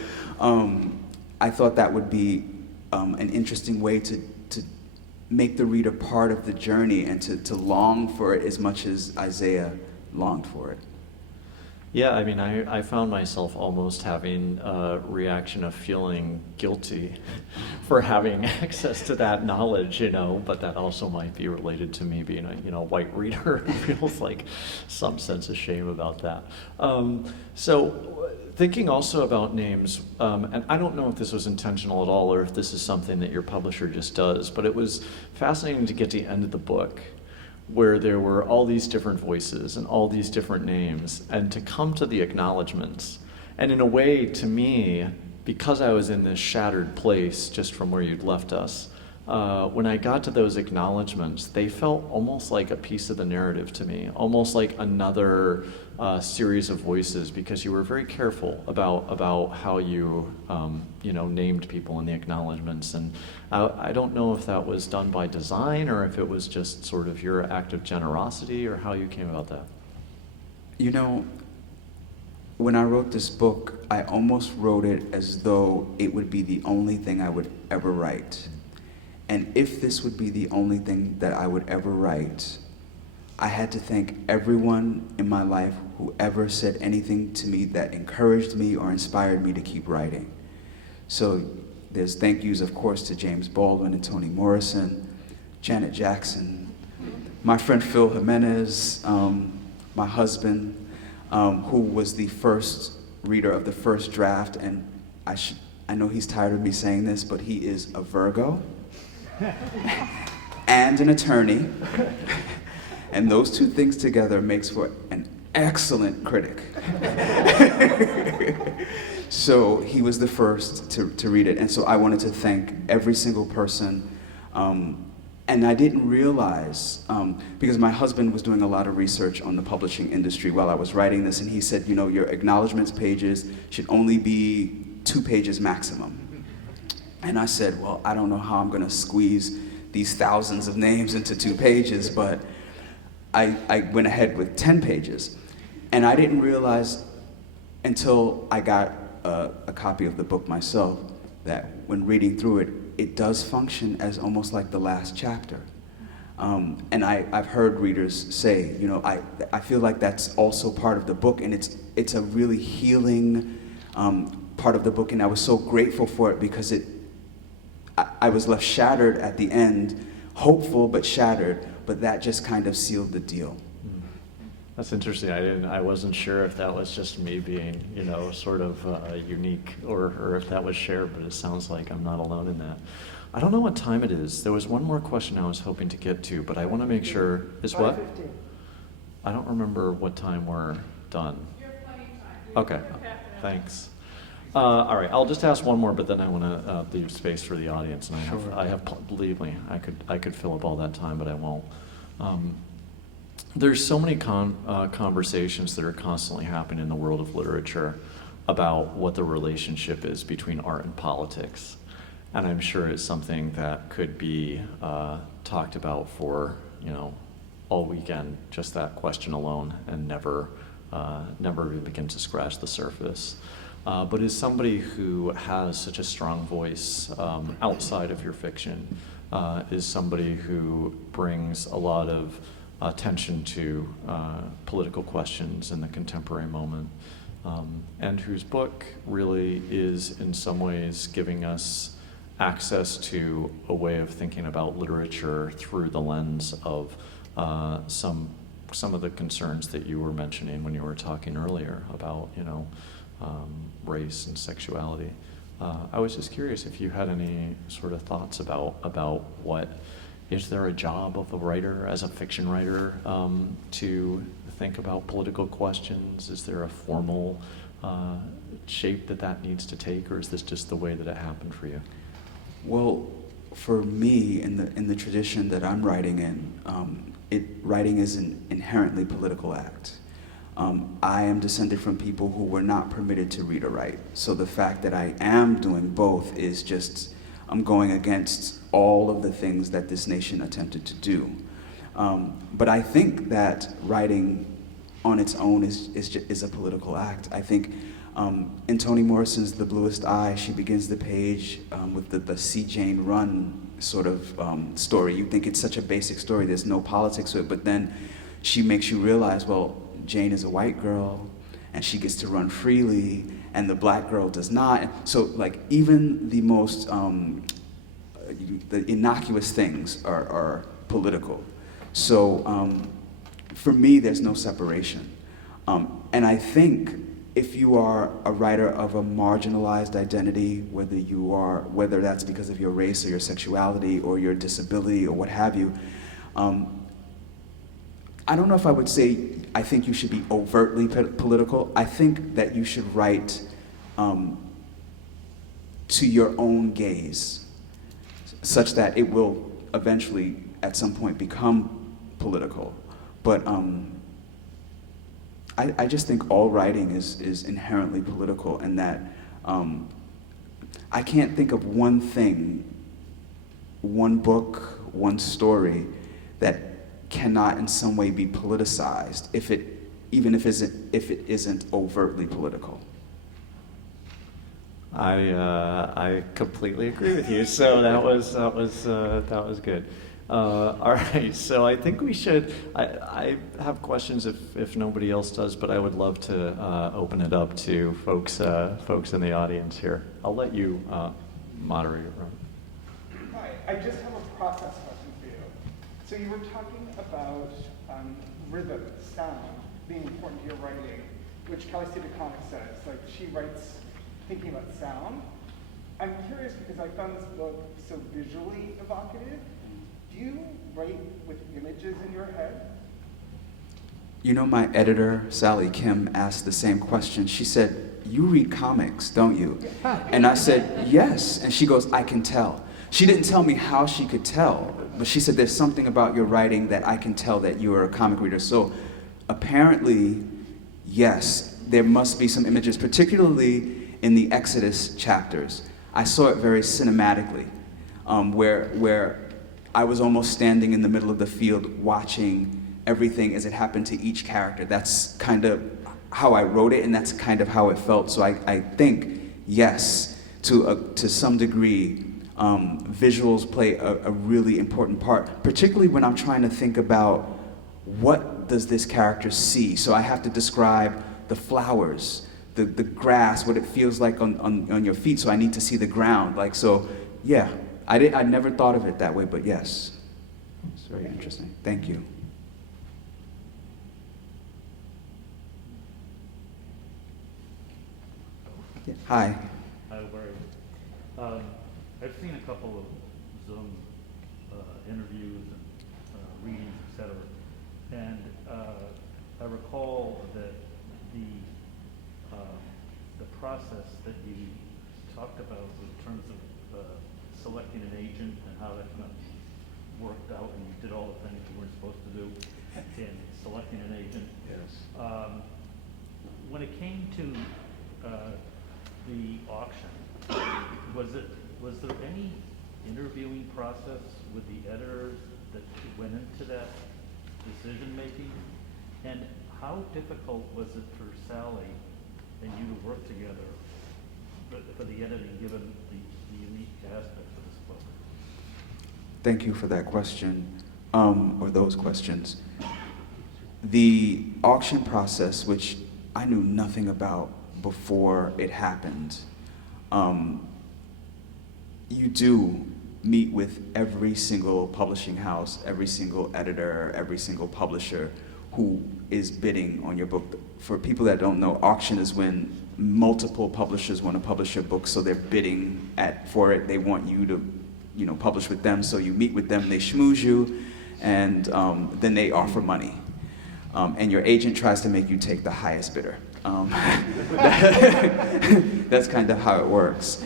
I thought that would be an interesting way to make the reader part of the journey and to long for it as much as Isaiah longed for it. Yeah, I mean, I found myself almost having a reaction of feeling guilty for having access to that knowledge, but that also might be related to me being a white reader who feels like some sense of shame about that. So thinking also about names, and I don't know if this was intentional at all or if this is something that your publisher just does, but it was fascinating to get to the end of the book where there were all these different voices and all these different names, and to come to the acknowledgments. And in a way, to me, because I was in this shattered place just from where you'd left us, when I got to those acknowledgments, they felt almost like a piece of the narrative to me, almost like another series of voices, because you were very careful about how you named people in the acknowledgments. And I don't know if that was done by design or if it was just sort of your act of generosity, or how you came about that. When I wrote this book, I almost wrote it as though it would be the only thing I would ever write. And if this would be the only thing that I would ever write, I had to thank everyone in my life who ever said anything to me that encouraged me or inspired me to keep writing. So there's thank yous, of course, to James Baldwin and Toni Morrison, Janet Jackson, my friend Phil Jimenez, my husband, who was the first reader of the first draft, and I know he's tired of me saying this, but he is a Virgo and an attorney, and those two things together makes for an excellent critic. So he was the first to read it, and so I wanted to thank every single person. And I didn't realize, because my husband was doing a lot of research on the publishing industry while I was writing this, and he said, your acknowledgments pages should only be 2 pages maximum. And I said, well, I don't know how I'm going to squeeze these thousands of names into 2 pages, but I went ahead with 10 pages. And I didn't realize until I got a copy of the book myself that when reading through it, it does function as almost like the last chapter. And I've heard readers say, I feel like that's also part of the book, and it's a really healing part of the book, and I was so grateful for it because I was left shattered at the end, hopeful but shattered, but that just kind of sealed the deal. That's interesting. I wasn't sure if that was just me being, sort of unique, or if that was shared, but it sounds like I'm not alone in that. I don't know what time it is. There was one more question I was hoping to get to, but I want to make sure. Is what? 5:15. I don't remember what time we're done. You have plenty of time. Okay, thanks. All right, I'll just ask one more, but then I want to leave space for the audience. And I have, believe me, I could fill up all that time, but I won't. There's so many conversations that are constantly happening in the world of literature about what the relationship is between art and politics. And I'm sure it's something that could be talked about for, all weekend, just that question alone, and never even begin to scratch the surface. but as somebody who has such a strong voice outside of your fiction, is somebody who brings a lot of attention to political questions in the contemporary moment, and whose book really is in some ways giving us access to a way of thinking about literature through the lens of some of the concerns that you were mentioning when you were talking earlier about, race and sexuality. I was just curious if you had any sort of thoughts about what, is there a job of a writer, as a fiction writer, to think about political questions? Is there a formal shape that needs to take, or is this just the way that it happened for you? Well, for me, in the tradition that I'm writing in, writing is an inherently political act. I am descended from people who were not permitted to read or write. So the fact that I am doing both is just, I'm going against all of the things that this nation attempted to do. But I think that writing on its own is a political act. I think in Toni Morrison's The Bluest Eye, she begins the page with the See Jane Run sort of story. You think it's such a basic story, there's no politics to it, but then she makes you realize, well, Jane is a white girl, and she gets to run freely, and the black girl does not. So, like, even the most the innocuous things are political. So, for me, there's no separation. And I think if you are a writer of a marginalized identity, whether that's because of your race or your sexuality or your disability or what have you, I don't know if I would say I think you should be overtly political. I think that you should write to your own gaze, such that it will eventually, at some point, become political. But I just think all writing is inherently political, and that I can't think of one thing, one book, one story that cannot in some way be politicized, even if it isn't overtly political. I completely agree with you. So that was good. All right. So I think we should. I have questions if nobody else does, but I would love to open it up to folks in the audience here. I'll let you moderate it, Ron. Hi. I just have a process question for you. So you were talking about rhythm, sound, being important to your writing, which Kelly Cedar Comics says. Like, she writes thinking about sound. I'm curious because I found this book so visually evocative. Do you write with images in your head? You know, my editor, Sally Kim, asked the same question. She said, "You read comics, don't you?" And I said, "Yes." And she goes, "I can tell." She didn't tell me how she could tell, but she said, "There's something about your writing that I can tell that you are a comic reader." So apparently, yes, there must be some images, particularly in the Exodus chapters. I saw it very cinematically, where I was almost standing in the middle of the field watching everything as it happened to each character. That's kind of how I wrote it, and that's kind of how it felt. So I think, yes, to some degree, visuals play a really important part, particularly when I'm trying to think about what does this character see. So I have to describe the flowers, the grass, what it feels like on your feet, so I need to see the ground. Like, so, yeah, I never thought of it that way, but yes. It's very interesting. Thank you. Yeah. Hi. Hi, Larry. I've seen a couple of Zoom interviews and readings, etc. And I recall that the process that you talked about in terms of selecting an agent and how that kind of worked out, and you did all the things you weren't supposed to do in selecting an agent. Yes. When it came to the auction, was there any interviewing process with the editors that went into that decision making? And how difficult was it for Sally and you to work together for the editing, given the unique aspects of this book? Thank you for that question, or those questions. The auction process, which I knew nothing about before it happened, you do meet with every single publishing house, every single editor, every single publisher who is bidding on your book. For people that don't know, auction is when multiple publishers want to publish your book, so they're bidding for it. They want you to, publish with them. So you meet with them, they schmooze you, and then they offer money. And your agent tries to make you take the highest bidder. That's kind of how it works.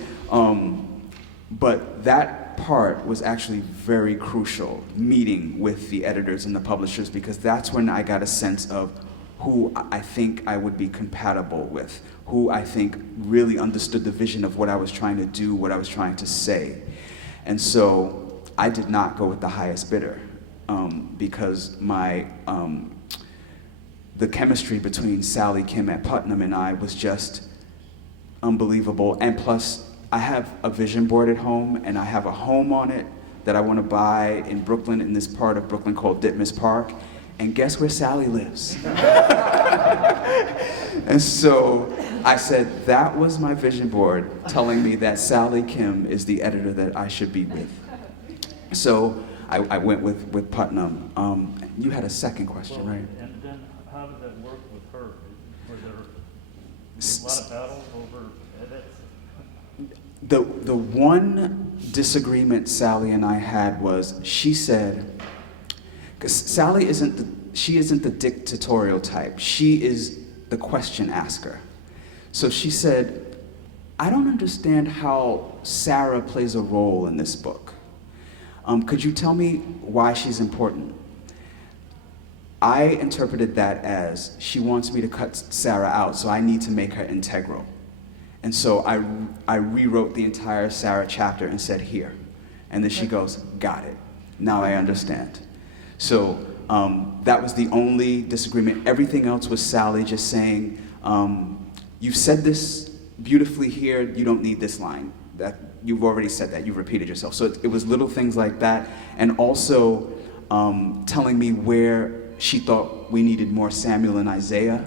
But that part was actually very crucial, meeting with the editors and the publishers, because that's when I got a sense of who I think I would be compatible with, who I think really understood the vision of what I was trying to do, what I was trying to say. And so I did not go with the highest bidder, because the chemistry between Sally Kim at Putnam and I was just unbelievable. And plus, I have a vision board at home, and I have a home on it that I want to buy in Brooklyn, in this part of Brooklyn called Ditmas Park. And guess where Sally lives? And so I said, that was my vision board telling me that Sally Kim is the editor that I should be with. So I went with Putnam. You had a second question, right? And then how did that work with her? Were there a lot of battles over edits? The one disagreement Sally and I had was, she said, because Sally isn't the dictatorial type. She is the question asker. So she said, I don't understand how Sarah plays a role in this book. Could you tell me why she's important? I interpreted that as, she wants me to cut Sarah out, so I need to make her integral. And so I rewrote the entire Sarah chapter and said, here. And then she goes, got it. Now I understand. So that was the only disagreement. Everything else was Sally just saying, you've said this beautifully here, you don't need this line. That you've already said that, you've repeated yourself. So it was little things like that. And also telling me where she thought we needed more Samuel and Isaiah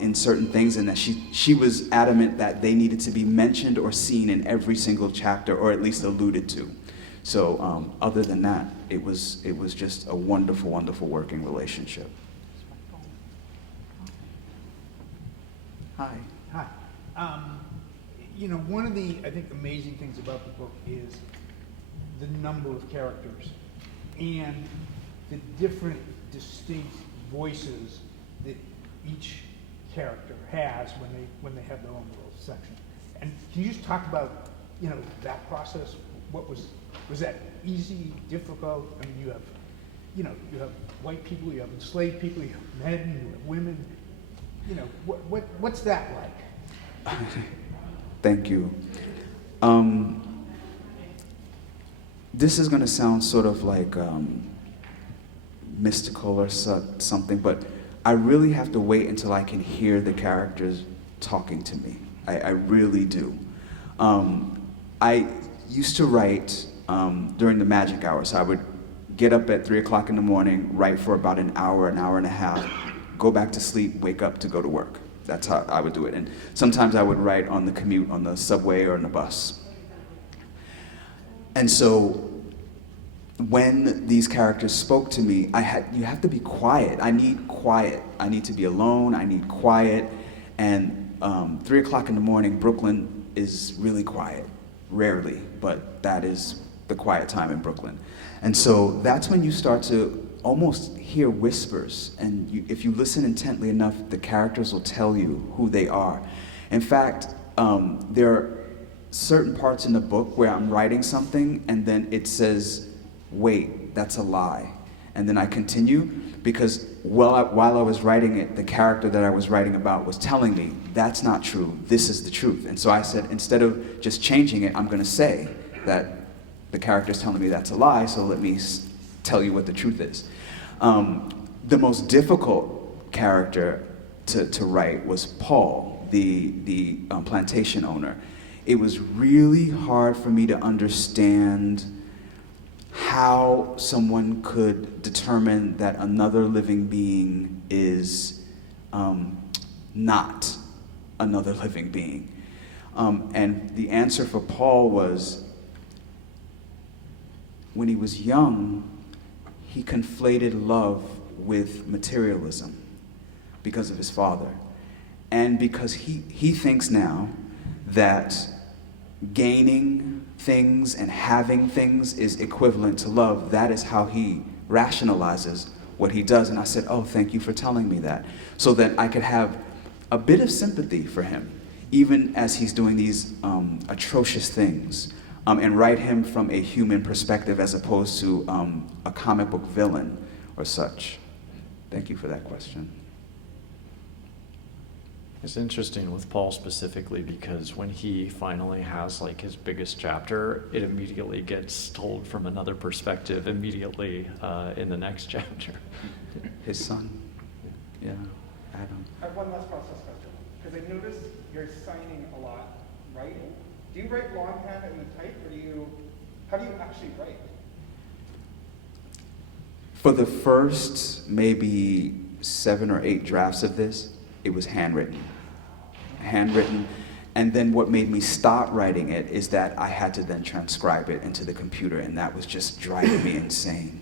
in certain things, and that she was adamant that they needed to be mentioned or seen in every single chapter, or at least alluded to. So other than that, it was just a wonderful, wonderful working relationship. Hi. Hi. One of the, I think, amazing things about the book is the number of characters and the different distinct voices that each character has when they have their own little section. And can you just talk about, that process? What was that easy, difficult? I mean, you have white people, you have enslaved people, you have men, you have women. What's that like? Thank you. This is going to sound sort of like mystical or something, but I really have to wait until I can hear the characters talking to me. I really do. I used to write during the magic hour, so I would get up at 3 o'clock in the morning, write for about an hour and a half, go back to sleep, wake up to go to work. That's how I would do it. And sometimes I would write on the commute, on the subway or on the bus. And so when these characters spoke to me, you have to be quiet. I need quiet. I need to be alone. I need quiet. And 3 o'clock in the morning, Brooklyn is really quiet. Rarely, but that is the quiet time in Brooklyn. And so that's when you start to almost hear whispers, and if you listen intently enough, the characters will tell you who they are. In fact, there are certain parts in the book where I'm writing something and then it says, wait, that's a lie. And then I continue, because while I was writing it, the character that I was writing about was telling me, that's not true, this is the truth. And so I said, instead of just changing it, I'm going to say that the character's telling me that's a lie, so let me tell you what the truth is. The most difficult character to write was Paul, the plantation owner. it was really hard for me to understand how someone could determine that another living being is not another living being. And the answer for Paul was, when he was young, he conflated love with materialism because of his father. And because he thinks now that gaining things and having things is equivalent to love, that is how he rationalizes what he does. And I said, oh, thank you for telling me that, so that I could have a bit of sympathy for him, even as he's doing these atrocious things, and write him from a human perspective as opposed to a comic book villain or such. Thank you for that question. It's interesting with Paul specifically because when he finally has like his biggest chapter, it immediately gets told from another perspective immediately in the next chapter. His son, yeah, Adam. I have one last process question, because I noticed you're signing a lot writing. Do you write longhand and then type, or how do you actually write? For the first maybe 7 or 8 drafts of this, it was handwritten. And then what made me stop writing it is that I had to then transcribe it into the computer, and that was just driving me insane.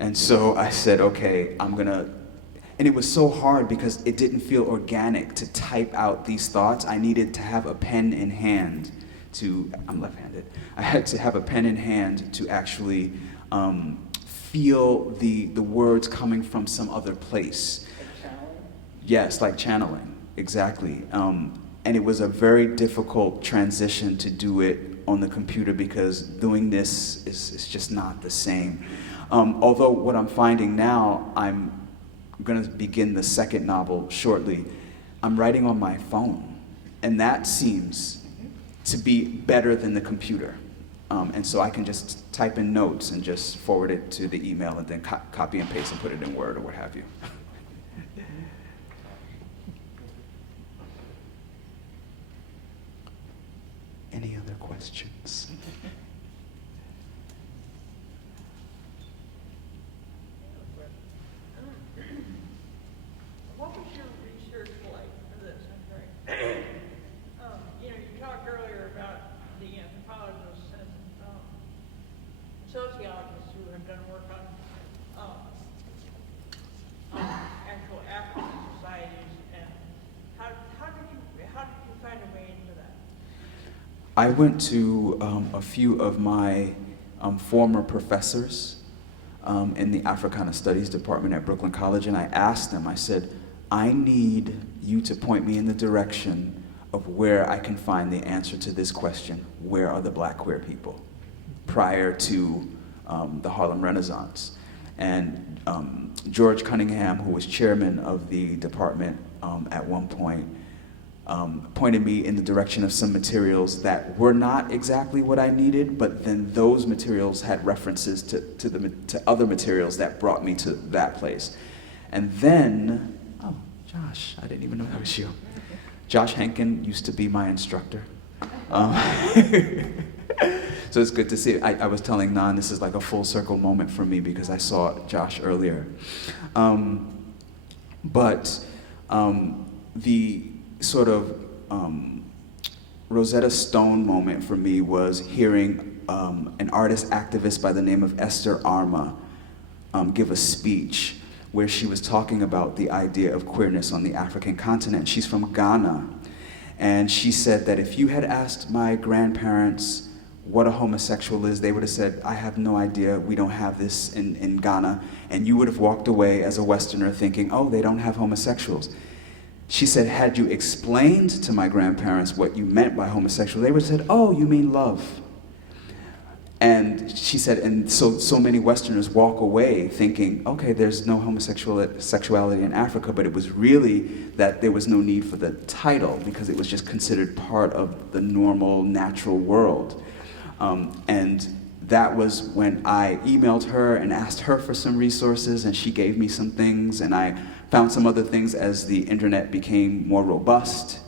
And so I said, okay, and it was so hard because it didn't feel organic to type out these thoughts. I needed to have a pen in hand I'm left-handed. I had to have a pen in hand to actually feel the words coming from some other place. Like channeling? Yes, like channeling, exactly. And it was a very difficult transition to do it on the computer because doing this is just not the same. Although what I'm finding now, I'm going to begin the second novel shortly. I'm writing on my phone, and that seems to be better than the computer. And so I can just type in notes and just forward it to the email and then copy and paste and put it in Word or what have you. Any other questions? What was your research like for this? I'm sorry. You talked earlier about the anthropologists and sociologists who have done work on actual African societies, and how did you find a way into that? I went to a few of my former professors in the Africana Studies department at Brooklyn College, and I asked them, I said, I need you to point me in the direction of where I can find the answer to this question: where are the Black queer people prior to the Harlem Renaissance? And George Cunningham, who was chairman of the department at one point, pointed me in the direction of some materials that were not exactly what I needed, but then those materials had references to other materials that brought me to that place. And then, oh, Josh, I didn't even know that was you. Josh Henkin used to be my instructor. So it's good to see. I was telling Nan, this is like a full circle moment for me because I saw Josh earlier. But the sort of Rosetta Stone moment for me was hearing an artist activist by the name of Esther Arma give a speech where she was talking about the idea of queerness on the African continent. She's from Ghana, and she said that if you had asked my grandparents what a homosexual is, they would have said, I have no idea, we don't have this in Ghana, and you would have walked away as a Westerner thinking, oh, they don't have homosexuals. She said, had you explained to my grandparents what you meant by homosexual, they would have said, oh, you mean love. And she said, and so many Westerners walk away thinking, okay, there's no homosexuality in Africa, but it was really that there was no need for the title because it was just considered part of the normal, natural world. And that was when I emailed her and asked her for some resources, and she gave me some things, and I found some other things as the internet became more robust.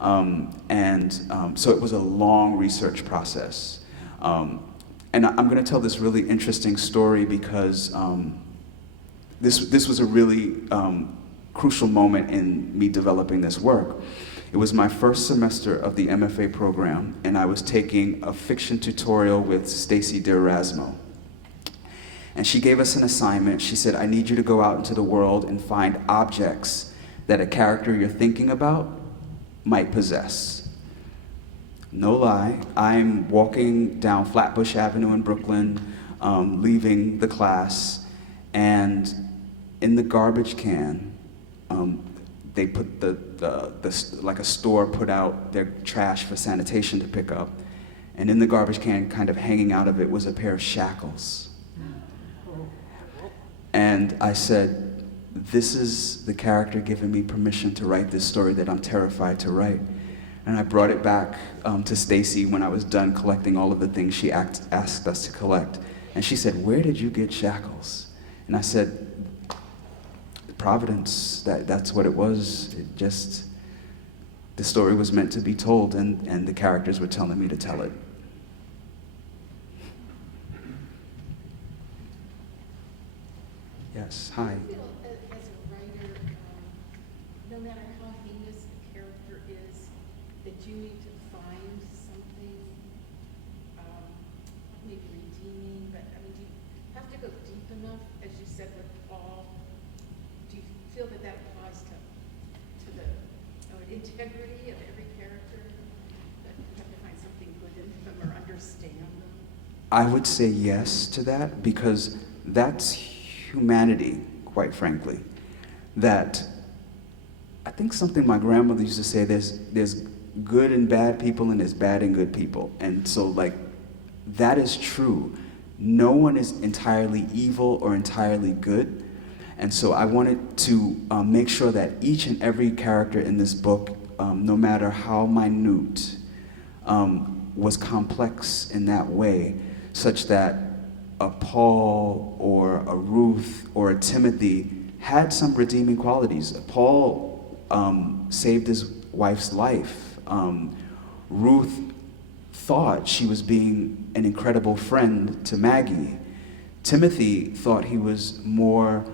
So it was a long research process. And I'm going to tell this really interesting story because this was a really crucial moment in me developing this work. It was my first semester of the MFA program, and I was taking a fiction tutorial with Stacy DeErasmo. And she gave us an assignment. She said, I need you to go out into the world and find objects that a character you're thinking about might possess. No lie, I'm walking down Flatbush Avenue in Brooklyn, leaving the class, and in the garbage can, they put like a store put out their trash for sanitation to pick up, and in the garbage can, kind of hanging out of it, was a pair of shackles. And I said, this is the character giving me permission to write this story that I'm terrified to write. And I brought it back to Stacy when I was done collecting all of the things she asked us to collect. And she said, where did you get shackles? And I said, Providence, that's what it was. It just, the story was meant to be told, and the characters were telling me to tell it. Yes, hi. I feel as a writer, no matter how heinous the character is, that you need to find something maybe redeeming, but I mean, do you have to go deep enough, as you said with Paul? Do you feel that that applies to the integrity of every character, that you have to find something good in them or understand them? I would say yes to that, because that's humanity, quite frankly. That I think something my grandmother used to say, there's good and bad people and there's bad and good people. And so like, that is true. No one is entirely evil or entirely good. And so I wanted to make sure that each and every character in this book, no matter how minute, was complex in that way, such that a Paul or a Ruth or a Timothy had some redeeming qualities. Paul saved his wife's life. Ruth thought she was being an incredible friend to Maggie. Timothy thought he was more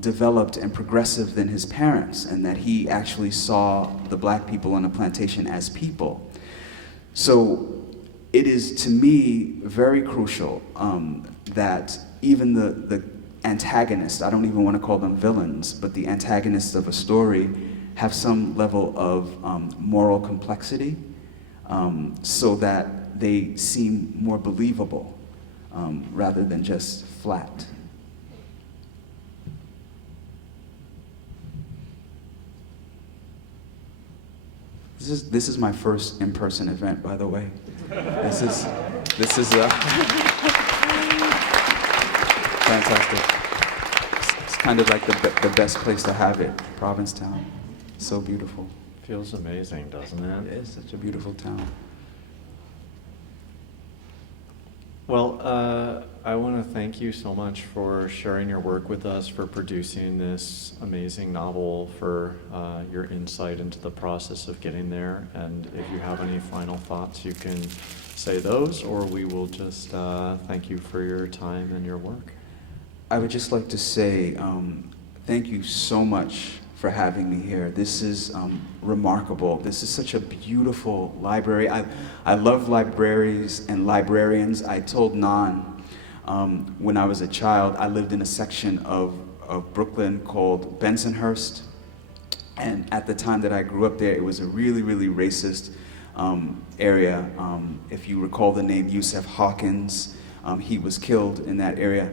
developed and progressive than his parents, and that he actually saw the black people on the plantation as people. So it is, to me, very crucial that even the antagonists, I don't even want to call them villains, but the antagonists of a story have some level of moral complexity, so that they seem more believable rather than just flat. This is my first in-person event, by the way. This is fantastic. It's kind of like the best place to have it, Provincetown. So beautiful. Feels amazing, doesn't it? It is such a beautiful town. Well, I want to thank you so much for sharing your work with us, for producing this amazing novel, for your insight into the process of getting there. And if you have any final thoughts, you can say those, or we will just thank you for your time and your work. I would just like to say thank you so much for having me here. This is remarkable. This is such a beautiful library. I love libraries and librarians. I told Nan when I was a child, I lived in a section of Brooklyn called Bensonhurst. And at the time that I grew up there, it was a really, really racist area. If you recall the name Yusef Hawkins, he was killed in that area.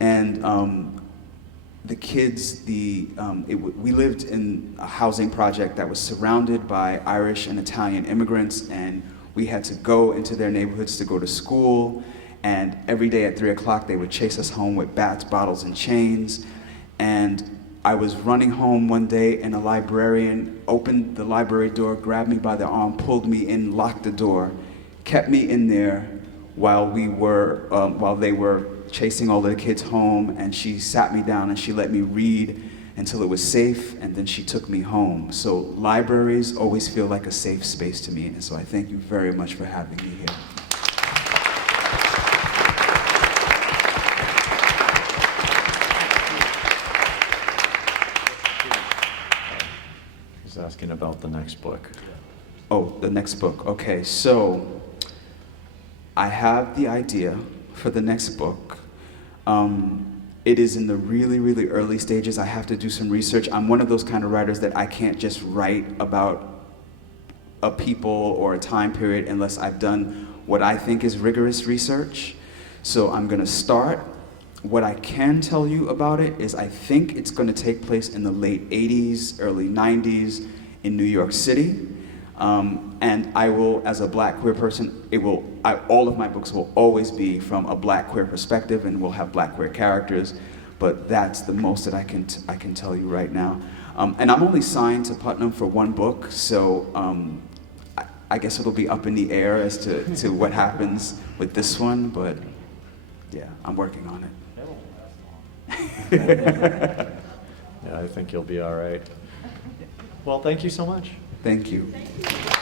And the kids, we lived in a housing project that was surrounded by Irish and Italian immigrants, and we had to go into their neighborhoods to go to school, and every day at 3 o'clock they would chase us home with bats, bottles, and chains. And I was running home one day, and a librarian opened the library door, grabbed me by the arm, pulled me in, locked the door, kept me in there while they were chasing all of the kids home, and she sat me down and she let me read until it was safe, and then she took me home. So libraries always feel like a safe space to me, and so I thank you very much for having me here. He's asking about the next book. Oh, the next book. Okay, so I have the idea for the next book. It is in the really, really early stages. I have to do some research. I'm one of those kind of writers that I can't just write about a people or a time period unless I've done what I think is rigorous research. So I'm gonna start. What I can tell you about it is I think it's gonna take place in the late 80s, early 90s in New York City. And I will, as a Black queer person, all of my books will always be from a Black queer perspective, and will have Black queer characters. But that's the most that I can tell you right now. And I'm only signed to Putnam for one book, so I guess it'll be up in the air as to what happens with this one. But yeah, I'm working on it. That won't last long. Yeah, I think you'll be all right. Well, thank you so much. Thank you. Thank you.